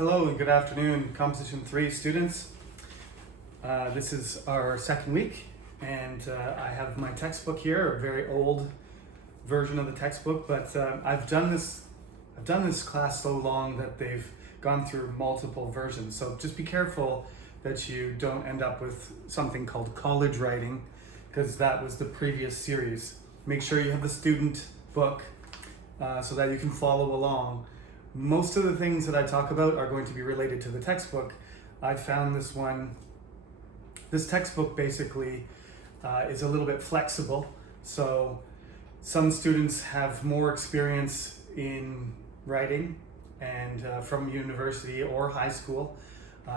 Hello and good afternoon, Composition 3 students. This is our second week, and I have my textbook here, a very old version of the textbook, but I've done this class so long that they've gone through multiple versions. So just be careful that you don't end up with something called college writing, because that was the previous series. Make sure you have the student book so that you can follow along. Most of the things that I talk about are going to be related to the textbook. I found this textbook basically is a little bit flexible. So some students have more experience in writing and from university or high school.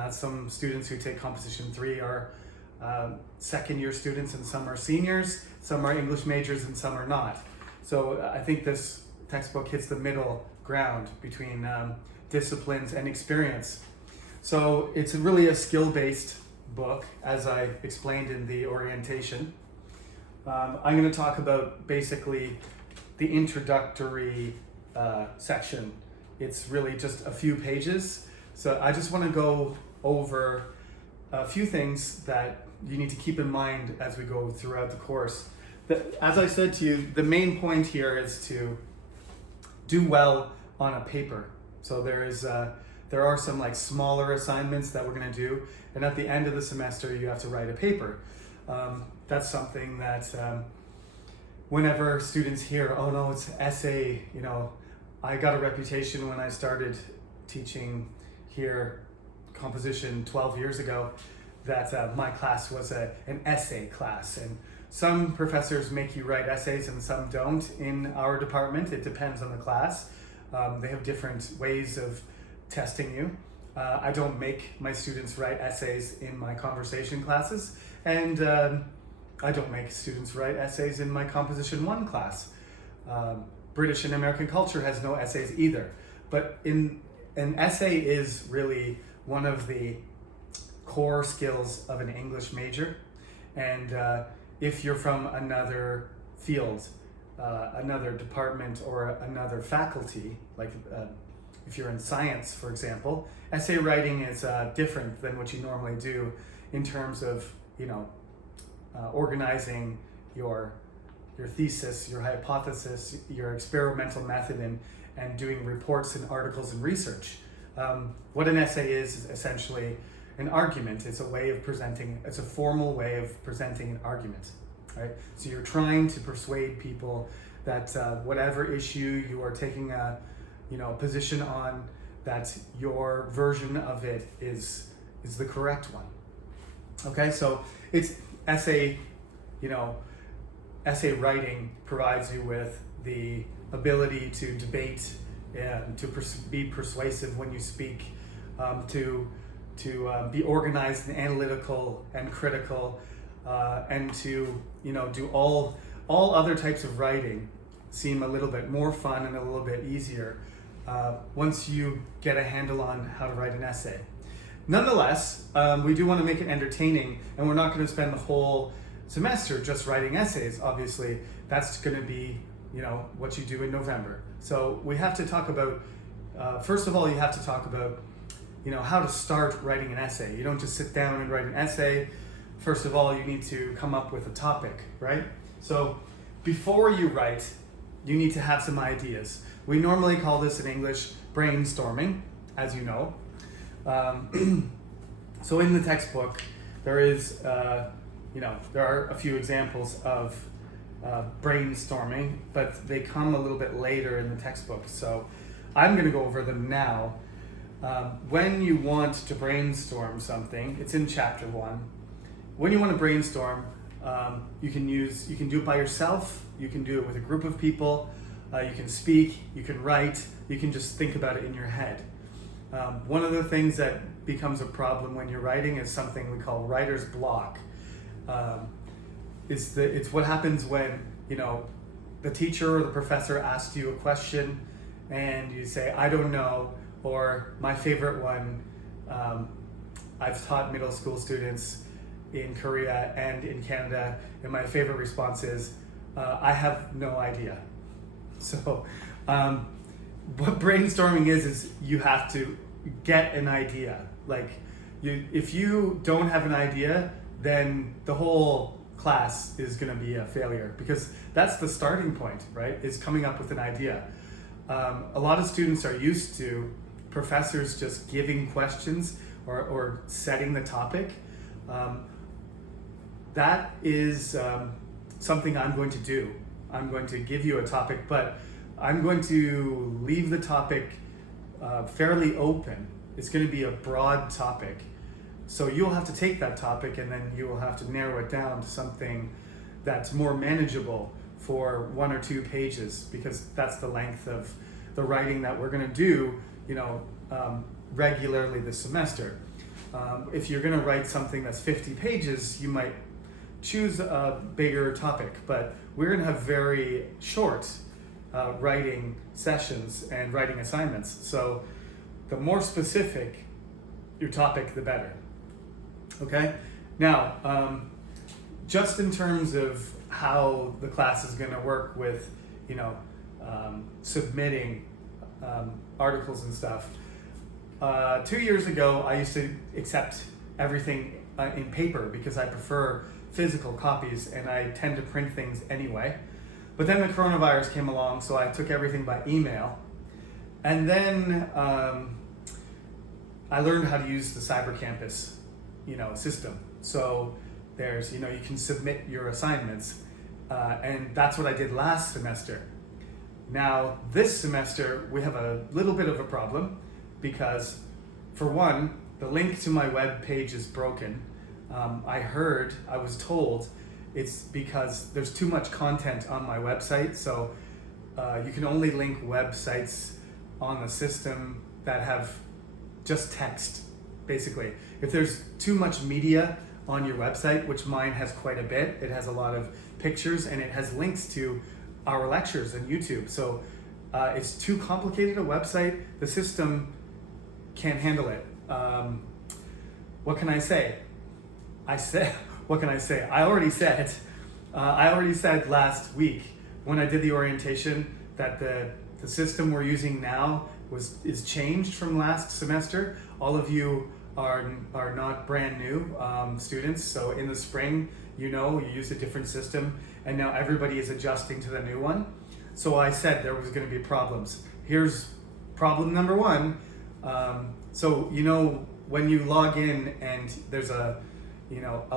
Some students who take Composition 3 are second year students, and some are seniors, some are English majors and some are not. So I think this textbook hits the middle ground between disciplines and experience. So it's really a skill-based book, as I explained in the orientation. I'm going to talk about basically the introductory section. It's really just a few pages. So I just want to go over a few things that you need to keep in mind as we go throughout the course. As I said to you, the main point here is to do well on a paper. So there are some like smaller assignments that we're going to do, and at the end of the semester you have to write a paper. That's something that whenever students hear, oh no, it's essay, I got a reputation when I started teaching here composition 12 years ago that my class was an essay class, and some professors make you write essays and some don't in our department. It depends on the class. They have different ways of testing you. I don't make my students write essays in my conversation classes, and I don't make students write essays in my Composition 1 class. British and American culture has no essays either, but an essay is really one of the core skills of an English major, and if you're from another field, another department or another faculty, like if you're in science, for example, essay writing is different than what you normally do in terms of, organizing your thesis, your hypothesis, your experimental method, and doing reports and articles and research. What an essay is essentially an argument. It's a formal way of presenting an argument, right? So you're trying to persuade people that whatever issue you are taking a position on, that your version of it is the correct one. Okay, so it's essay writing provides you with the ability to debate and to be persuasive when you speak, to be organized and analytical and critical, and to do all other types of writing seem a little bit more fun and a little bit easier once you get a handle on how to write an essay. Nonetheless, we do want to make it entertaining, and we're not going to spend the whole semester just writing essays. Obviously, that's going to be what you do in November. So we have to talk about, first of all, you have to talk about how to start writing an essay. You don't just sit down and write an essay. First of all, you need to come up with a topic, right? So before you write, you need to have some ideas. We normally call this in English brainstorming, as you know. So in the textbook, there is, there are a few examples of brainstorming, but they come a little bit later in the textbook. So I'm going to go over them now. When you want to brainstorm something, it's in chapter 1. When you want to brainstorm, you can do it by yourself, you can do it with a group of people, you can speak, you can write, you can just think about it in your head. One of the things that becomes a problem when you're writing is something we call writer's block. It's what happens when the teacher or the professor asks you a question and you say, I don't know. Or my favorite one, I've taught middle school students in Korea and in Canada, and my favorite response is, I have no idea. So what brainstorming is you have to get an idea. Like, if you don't have an idea, then the whole class is going to be a failure, because that's the starting point, right? Is coming up with an idea. A lot of students are used to professors just giving questions or setting the topic. That is something I'm going to do. I'm going to give you a topic, but I'm going to leave the topic fairly open. It's going to be a broad topic. So you'll have to take that topic and then you will have to narrow it down to something that's more manageable for 1 or 2 pages, because that's the length of the writing that we're going to do, regularly this semester. If you're going to write something that's 50 pages, you might choose a bigger topic, but we're going to have very short writing sessions and writing assignments. So the more specific your topic, the better. Okay? Now, just in terms of how the class is going to work with, submitting articles and stuff. 2 years ago, I used to accept everything in paper because I prefer physical copies and I tend to print things anyway. But then the coronavirus came along, so I took everything by email. And then I learned how to use the CyberCampus, system. So there's, you can submit your assignments. And that's what I did last semester. Now, this semester, we have a little bit of a problem because, for one, the link to my web page is broken. I was told it's because there's too much content on my website. So you can only link websites on the system that have just text, basically. If there's too much media on your website, which mine has quite a bit, it has a lot of pictures and it has links to our lectures and YouTube. So it's too complicated a website. The system can't handle it. What can I say? What can I say? I already said last week when I did the orientation that the system we're using now is changed from last semester. All of you are not brand new students. So in the spring, you used a different system, and now everybody is adjusting to the new one. So I said there was going to be problems. Here's problem number 1. So when you log in and there's a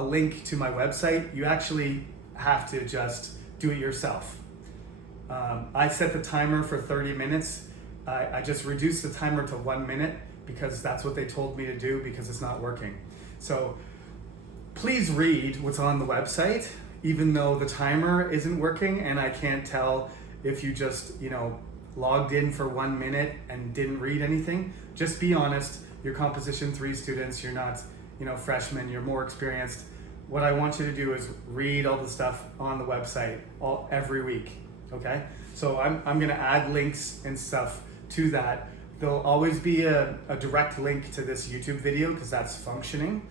link to my website, you actually have to just do it yourself. I set the timer for 30 minutes. I just reduced the timer to 1 minute because that's what they told me to do, because it's not working. So please read what's on the website, even though the timer isn't working and I can't tell if you just, logged in for 1 minute and didn't read anything. Just be honest. You're Composition 3 students. You're not, freshmen. You're more experienced. What I want you to do is read all the stuff on the website every week, okay? So I'm going to add links and stuff to that. There'll always be a direct link to this YouTube video because that's functioning,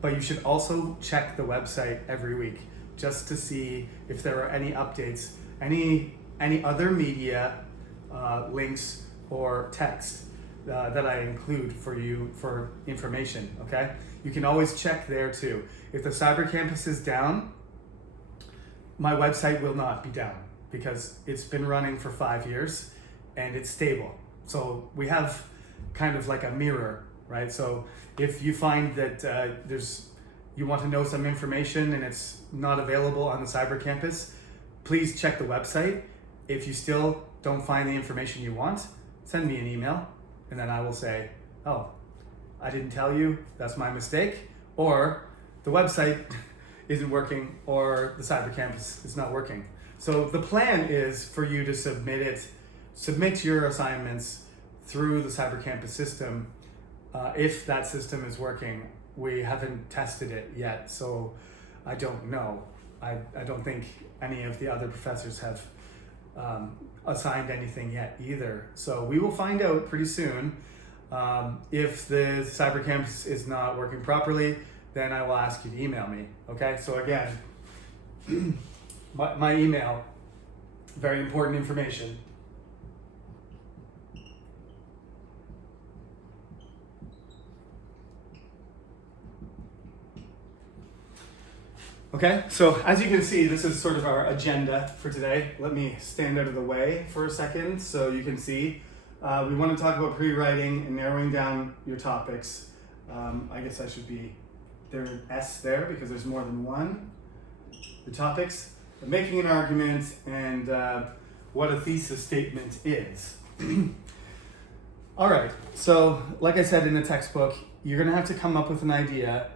but you should also check the website every week just to see if there are any updates, any other media links or text that I include for you for information, okay? You can always check there too. If the CyberCampus is down, my website will not be down because it's been running for 5 years and it's stable. So we have kind of like a mirror, right? So if you find that you want to know some information and it's not available on the CyberCampus, please check the website. If you still don't find the information you want, send me an email and then I will say, oh, I didn't tell you, that's my mistake, or the website isn't working, or the CyberCampus is not working. So the plan is for you to submit your assignments through the CyberCampus system. If that system is working, we haven't tested it yet, so I don't know. I don't think any of the other professors have assigned anything yet either. So we will find out pretty soon. If the CyberCampus is not working properly, then I will ask you to email me, okay? So again, my email, very important information. Okay, so as you can see, this is sort of our agenda for today. Let me stand out of the way for a second so you can see. We want to talk about pre-writing and narrowing down your topics. I guess I should be there an S there because there's more than one. The topics, making an argument, and what a thesis statement is. All right, so like I said in the textbook, you're going to have to come up with an idea.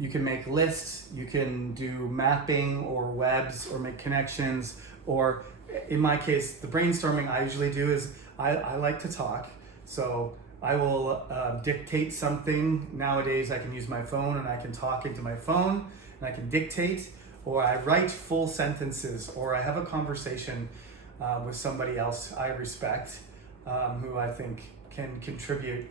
You can make lists, you can do mapping or webs or make connections, or in my case, the brainstorming I usually do is I like to talk. So I will dictate something. Nowadays I can use my phone and I can talk into my phone and I can dictate, or I write full sentences, or I have a conversation with somebody else I respect who I think can contribute,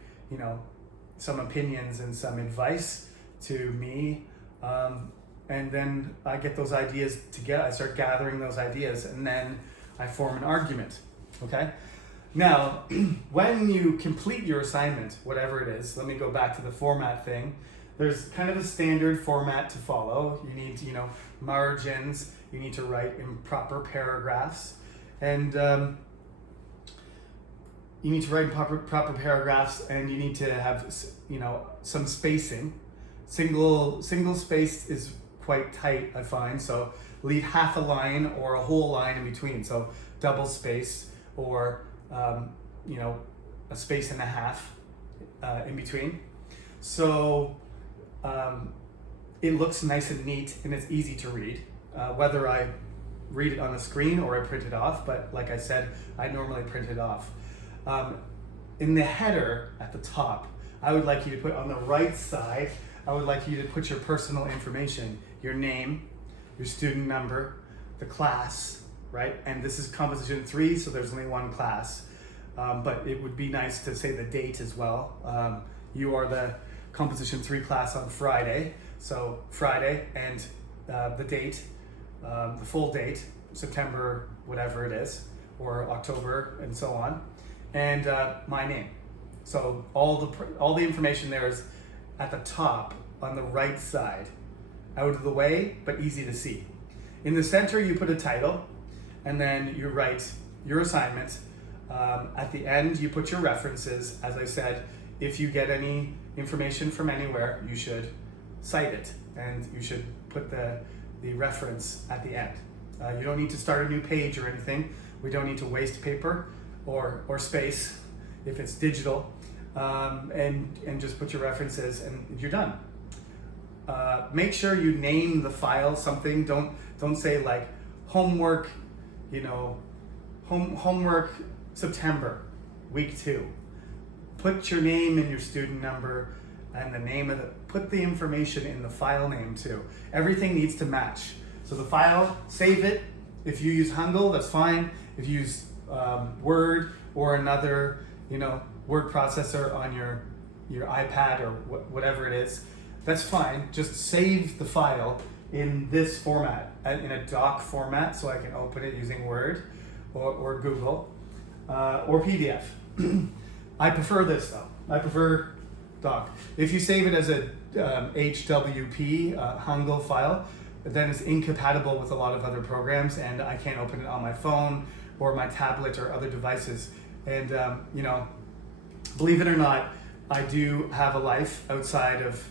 some opinions and some advice to me, and then I get those ideas together. I start gathering those ideas, and then I form an argument. Okay. Now, when you complete your assignment, whatever it is, let me go back to the format thing. There's kind of a standard format to follow. You need, margins. You need to write in proper paragraphs, and you need to write in proper paragraphs, and you need to have, some spacing. Single space is quite tight, I find, so leave half a line or a whole line in between. So double space, or a space and a half in between. So it looks nice and neat, and it's easy to read, whether I read it on the screen or I print it off. But like I said, I normally print it off. In the header at the top, I would like you to put on the right side, I would like you to put your personal information, your name, your student number, the class, right? And this is Composition 3, so there's only one class. But it would be nice to say the date as well. You are the Composition 3 class on Friday, so Friday, and the date, the full date, September, whatever it is, or October, and so on, and my name. So all the information there is at the top on the right side, out of the way, but easy to see. In the center, you put a title, and then you write your assignment. At the end, you put your references. As I said, if you get any information from anywhere, you should cite it, and you should put the reference at the end. You don't need to start a new page or anything. We don't need to waste paper or space if it's digital. And just put your references, and you're done. Make sure you name the file something. Don't say like homework, homework September, week 2. Put your name and your student number and the name of put the information in the file name too. Everything needs to match. So the file, save it. If you use Hangul, that's fine. If you use Word or another, word processor on your iPad or whatever it is, that's fine. Just save the file in this format, in a doc format, so I can open it using Word or Google or PDF. I prefer this though. I prefer doc. If you save it as a HWP Hangul file, then it's incompatible with a lot of other programs, and I can't open it on my phone or my tablet or other devices. And believe it or not, I do have a life outside of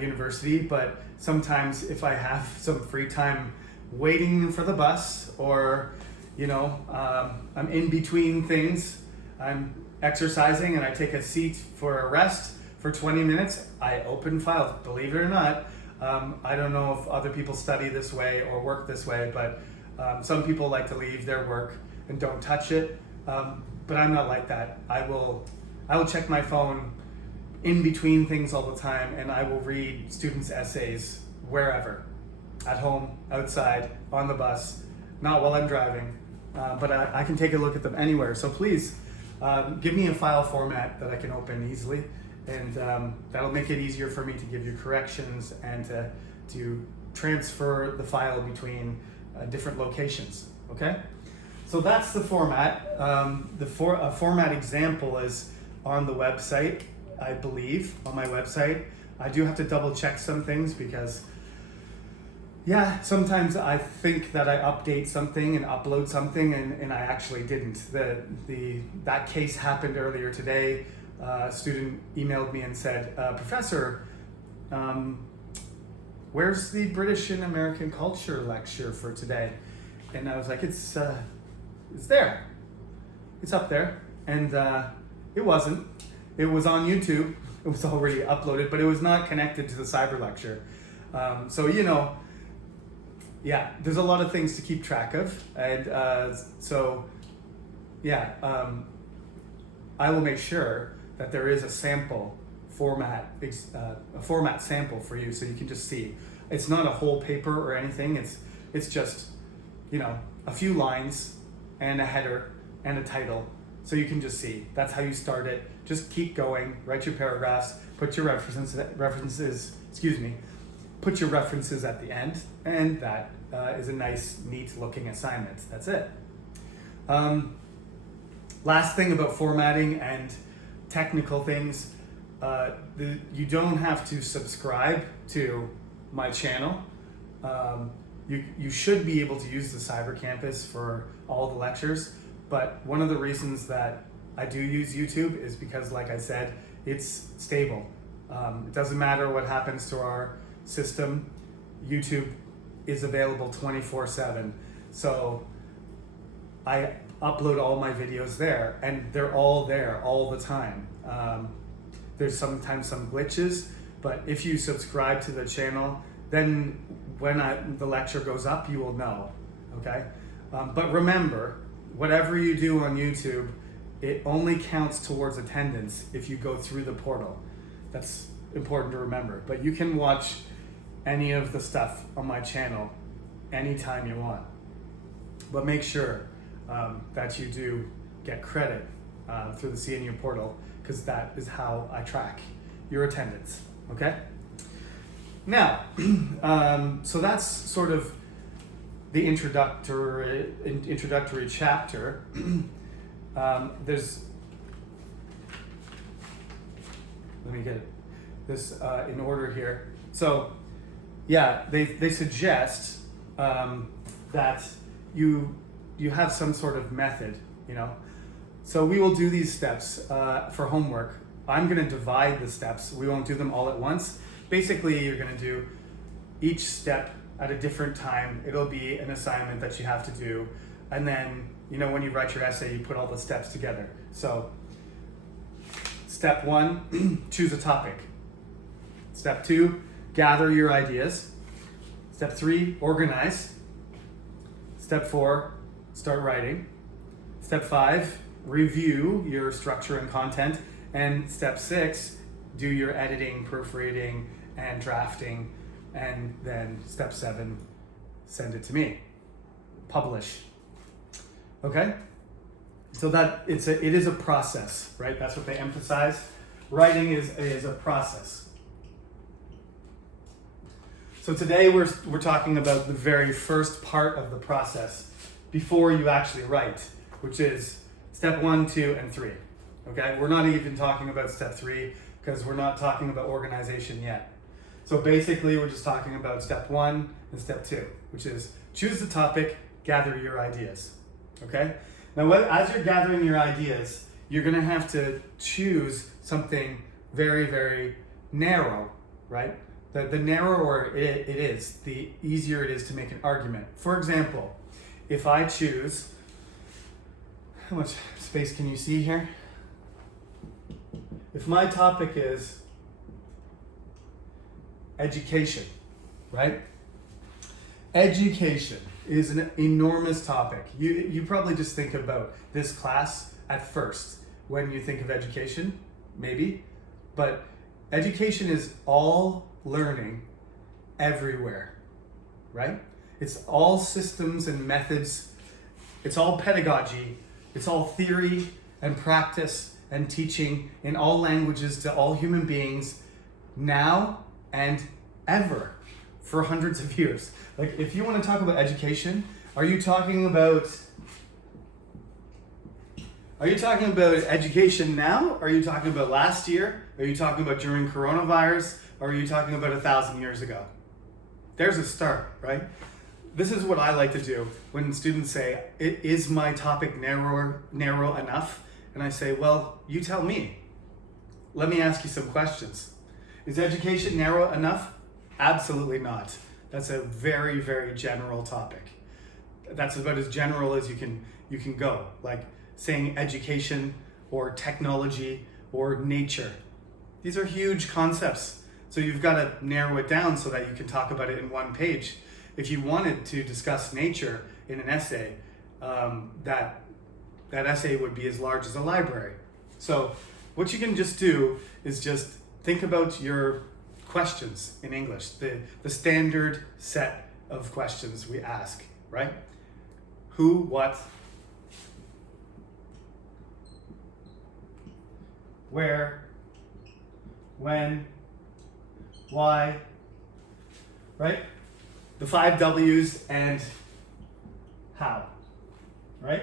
university, but sometimes if I have some free time waiting for the bus, or I'm in between things, I'm exercising and I take a seat for a rest for 20 minutes, I open files. Believe it or not, I don't know if other people study this way or work this way, but some people like to leave their work and don't touch it. But I'm not like that. I will check my phone in between things all the time, and I will read students' essays wherever, at home, outside, on the bus, not while I'm driving, but I can take a look at them anywhere. So please give me a file format that I can open easily, and that'll make it easier for me to give you corrections and to transfer the file between different locations, okay? So that's the format. A format example is on the website, I believe, on my website. I do have to double check some things because Yeah, sometimes I think that I update something and upload something, and I actually didn't. That case happened earlier today. A student emailed me and said, Professor, where's the British and American culture lecture for today? And I was like, it's there. It's up there. And it wasn't. It was on YouTube. It was already uploaded, but it was not connected to the cyber lecture. So, yeah, there's a lot of things to keep track of. And I will make sure that there is a sample format, a format sample for you, so you can just see. It's not a whole paper or anything. It's just, a few lines and a header and a title, so you can just see. That's how you start it. Just keep going. Write your paragraphs. Put your references. Put your references at the end, and that is a nice, neat looking assignment. That's it. Last thing about formatting and technical things, you don't have to subscribe to my channel. You should be able to use the Cyber Campus for all the lectures, but one of the reasons that I do use YouTube is because, like I said, it's stable. It doesn't matter what happens to our system, YouTube is available 24/7. So I upload all my videos there, and they're all there all the time. There's sometimes some glitches, but if you subscribe to the channel, then when the lecture goes up, you will know, okay? But remember, whatever you do on YouTube, it only counts towards attendance if you go through the portal. That's important to remember. But you can watch any of the stuff on my channel anytime you want. But make sure that you do get credit through the CNU portal, because that is how I track your attendance, okay? Now, so that's sort of the introductory chapter. Let me get this in order here. So, yeah, they suggest that you have some sort of method, So we will do these steps for homework. I'm going to divide the steps. We won't do them all at once. Basically, you're going to do each step at a different time. It'll be an assignment that you have to do. And then, when you write your essay, you put all the steps together. So, step 1, choose a topic. Step 2, gather your ideas. Step 3, organize. Step 4, start writing. Step 5, review your structure and content. And step 6, do your editing, proofreading, and drafting. And then step 7, send it to me. Publish. Okay? So that it is a process, right? That's what they emphasize. Writing is a process. So today we're talking about the very first part of the process before you actually write, which is step 1, 2, and 3. Okay? We're not even talking about step 3 because we're not talking about organization yet. So basically we're just talking about step 1 and step 2, which is choose the topic, gather your ideas. Okay? Now, as you're gathering your ideas, you're going to have to choose something very, very narrow, right? The narrower it is, the easier it is to make an argument. For example, if I choose, how much space can you see here? If my topic is education, right? Education is an enormous topic. You probably just think about this class at first when you think of education, maybe, but education is all learning everywhere, right? It's all systems and methods. It's all pedagogy. It's all theory and practice and teaching in all languages to all human beings now and ever for hundreds of years. Like, if you want to talk about education, are you talking about education now? Are you talking about last year? Are you talking about during coronavirus? Or are you talking about 1,000 years ago? there's a start, right? This is what I like to do when students say, is my topic narrow enough? And I say, well, you tell me. Let me ask you some questions. Is education narrow enough? Absolutely not. That's a very, very general topic. That's about as general as you can go. Like saying education or technology or nature. These are huge concepts. So you've got to narrow it down so that you can talk about it in one page. If you wanted to discuss nature in an essay, that essay would be as large as a library. So what you can just do is just think about your questions in English, the standard set of questions we ask, right? Who, what, where, when, why, right? The 5 W's and how, right?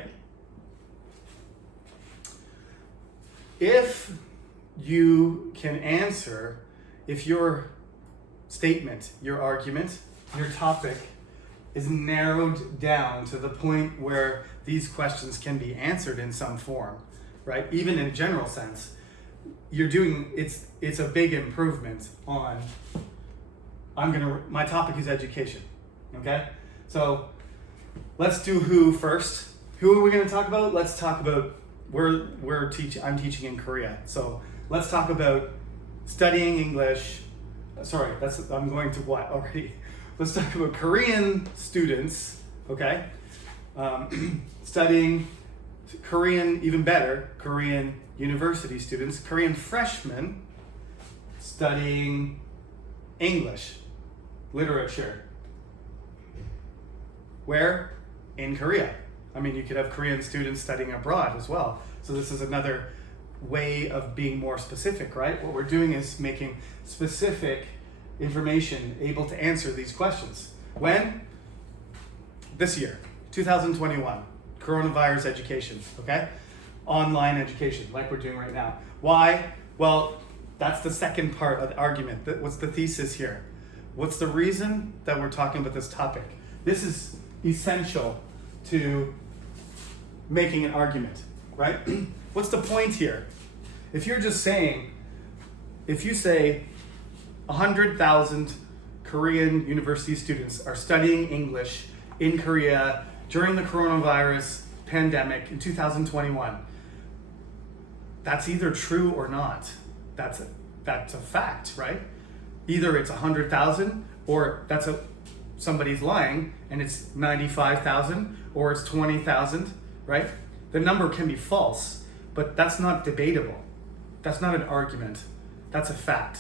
If you can answer, if your statement, your argument, your topic is narrowed down to the point where these questions can be answered in some form, right? Even in a general sense, you're doing, it's a big improvement on, my topic is education, okay? So let's do who first. Who are we gonna talk about? Let's talk about, I'm teaching in Korea. So let's talk about studying English. Sorry, I'm going to what already? Let's talk about Korean students, okay? Studying Korean, even better, Korean university students, Korean freshmen studying English literature. Where? In Korea. I mean, you could have Korean students studying abroad as well. So this is another way of being more specific, right? What we're doing is making specific information able to answer these questions. When? This year, 2021, coronavirus education, okay? Online education, like we're doing right now. Why? Well, that's the second part of the argument. What's the thesis here? What's the reason that we're talking about this topic? This is essential to making an argument, right? What's the point here? If you're just saying, if you say 100,000 Korean university students are studying English in Korea during the coronavirus pandemic in 2021, that's either true or not. That's a fact, right? Either it's 100,000 or somebody's lying and it's 95,000 or it's 20,000, right? The number can be false, but that's not debatable. That's not an argument. That's a fact,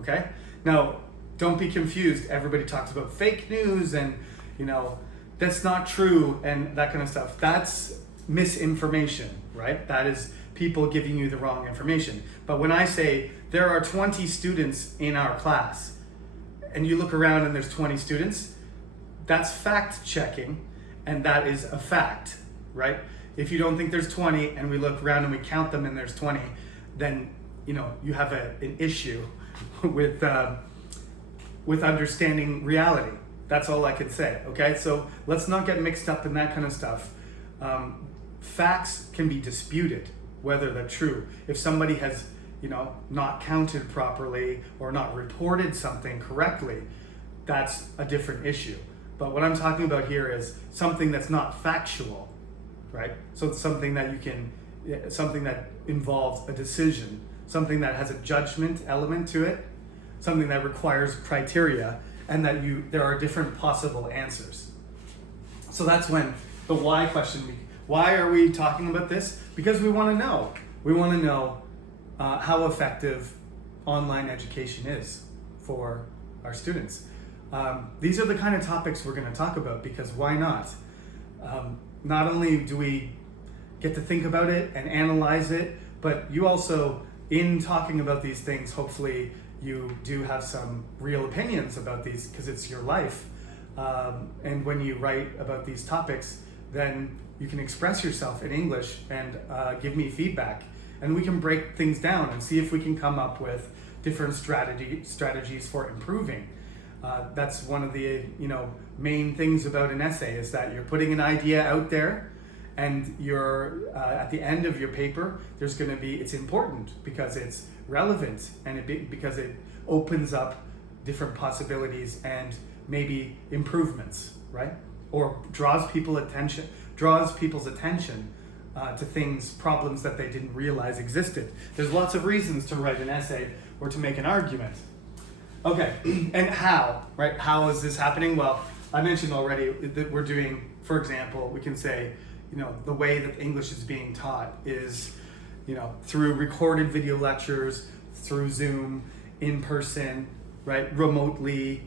okay? Now, don't be confused. Everybody talks about fake news and, that's not true and that kind of stuff. That's misinformation, right? That is people giving you the wrong information. But when I say there are 20 students in our class and you look around and there's 20 students, that's fact checking and that is a fact, right? If you don't think there's 20 and we look around and we count them and there's 20, then you have an issue with understanding reality. That's all I could say, okay? So let's not get mixed up in that kind of stuff. Facts can be disputed, whether they're true. If somebody has, not counted properly or not reported something correctly, that's a different issue. But what I'm talking about here is something that's not factual, right? So it's something that something that involves a decision, something that has a judgment element to it, something that requires criteria, and that there are different possible answers. So that's when the why question, why are we talking about this? Because we want to know. We want to know how effective online education is for our students. These are the kind of topics we're going to talk about because why not? Not only do we get to think about it and analyze it, but you also, in talking about these things, hopefully you do have some real opinions about these because it's your life. And when you write about these topics, then you can express yourself in English and give me feedback. And we can break things down and see if we can come up with different strategies for improving. That's one of the main things about an essay, is that you're putting an idea out there, and you're at the end of your paper, there's going to be, it's important because it's relevant, and because it opens up different possibilities and maybe improvements, right? Or draws people's attention to things, problems that they didn't realize existed. There's lots of reasons to write an essay or to make an argument. Okay, and how, right? How is this happening? Well, I mentioned already that we're doing, for example, we can say, the way that English is being taught is, through recorded video lectures, through Zoom, in person, right? Remotely,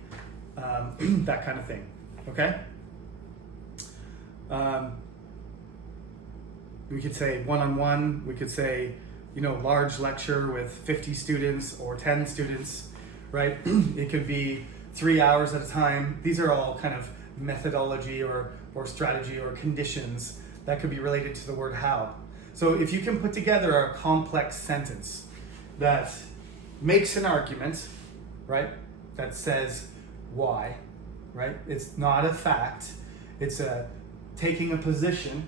that kind of thing, okay? We could say one-on-one, we could say, large lecture with 50 students or 10 students, right? It could be 3 hours at a time. These are all kind of methodology or strategy or conditions that could be related to the word how. So if you can put together a complex sentence that makes an argument, right? That says why, right? It's not a fact. It's taking a position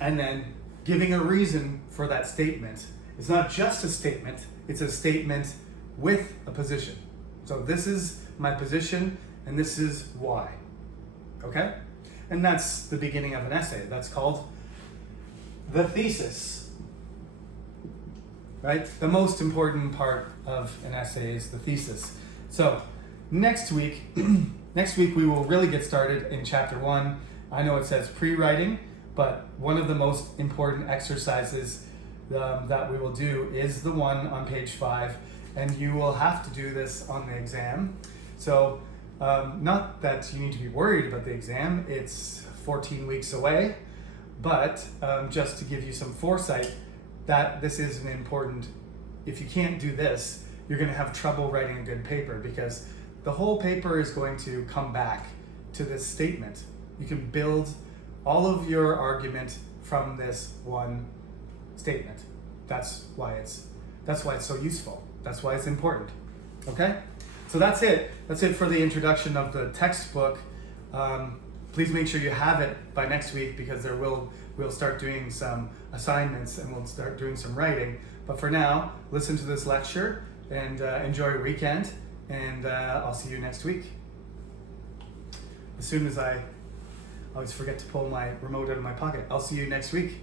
and then giving a reason for that statement. It's not just a statement, it's a statement with a position. So this is my position and this is why, okay? And that's the beginning of an essay. That's called the thesis, right? The most important part of an essay is the thesis. So next week we will really get started in chapter 1. I know it says pre-writing, but one of the most important exercises that we will do is the one on page 5, and you will have to do this on the exam. So not that you need to be worried about the exam, it's 14 weeks away, but just to give you some foresight that this is an important, if you can't do this, you're going to have trouble writing a good paper, because the whole paper is going to come back to this statement. You can build all of your argument from this one statement. That's why it's so useful. That's why it's important. Okay? So that's it. That's it for the introduction of the textbook. Please make sure you have it by next week, because we'll start doing some assignments and we'll start doing some writing. But for now, listen to this lecture and enjoy your weekend, and I'll see you next week. As soon as I always forget to pull my remote out of my pocket. I'll see you next week.